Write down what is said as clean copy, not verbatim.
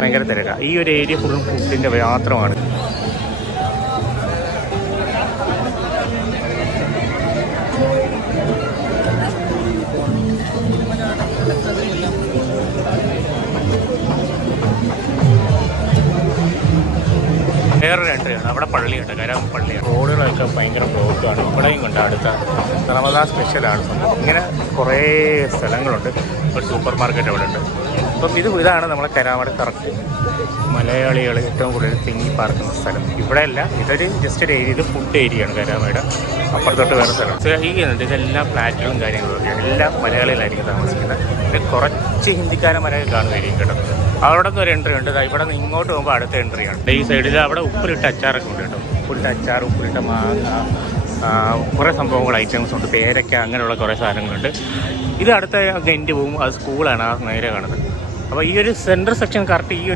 ഭയങ്കര തിരക്കാണ്. ഈ ഒരു ഏരിയ ഫുൾ ഫുഡിൻ്റെ മാത്രമാണ്. വേറൊരു എൻട്രിയാണ്, അവിടെ പള്ളിയുണ്ട്, കരാം പള്ളിയാണ്. റോഡുകളൊക്കെ ഭയങ്കര ബ്ലോക്കാണ്. ഇവിടെയും കൊണ്ട് അടുത്ത റമദാൻ സ്പെഷ്യലാണ് സംഭവം. ഇങ്ങനെ കുറേ സ്ഥലങ്ങളുണ്ട്. ഒരു സൂപ്പർ മാർക്കറ്റ് അവിടെ ഉണ്ട്. അപ്പം ഇതാണ് നമ്മളെ കരാമയുടെ കറക്റ്റ് മലയാളികൾ ഏറ്റവും കൂടുതൽ തിങ്ങി പാർക്കുന്ന സ്ഥലം. ഇവിടെയല്ല, ഇതൊരു ജസ്റ്റ് ഒരു ഏരിയ, ഇത് ഫുഡ് ഏരിയയാണ് കരാമയുടെ. അപ്പുറത്തോട്ട് വേറെ സ്ഥലം ചെയ്യുന്നുണ്ട്. ഇതെല്ലാം ഫ്ലാറ്റുകളും കാര്യങ്ങളൊക്കെയാണ്. എല്ലാം മലയാളികളായിരിക്കും താമസിക്കുന്നത്. പിന്നെ കുറച്ച് ഹിന്ദിക്കാരെ മലയാളി കാണുമായിരിക്കും കേട്ടോ. അവിടെ നിന്ന് ഒരു എൻട്രി ഉണ്ട്. ഇവിടെ നിന്ന് ഇങ്ങോട്ട് പോകുമ്പോൾ അടുത്ത എൻട്രിയാണ്. ഈ സൈഡിൽ അവിടെ ഉപ്പിലിട്ട അച്ചാറൊക്കെ ഉണ്ട് കേട്ടോ. ഉപ്പിലിട്ട അച്ചാർ, ഉപ്പിലിട്ട മാങ്ങ, കുറേ സംഭവങ്ങൾ ഐറ്റംസ് ഉണ്ട്. പേരക്ക, അങ്ങനെയുള്ള കുറേ സാധനങ്ങളുണ്ട്. ഇത് അടുത്ത ഗെൻറ്റ് പോകും. അത് സ്കൂളാണ് ആ നേരെ കാണുന്നത്. അപ്പോൾ ഈ ഒരു സെൻട്രൽ സെക്ഷൻ കറക്റ്റ് ഈ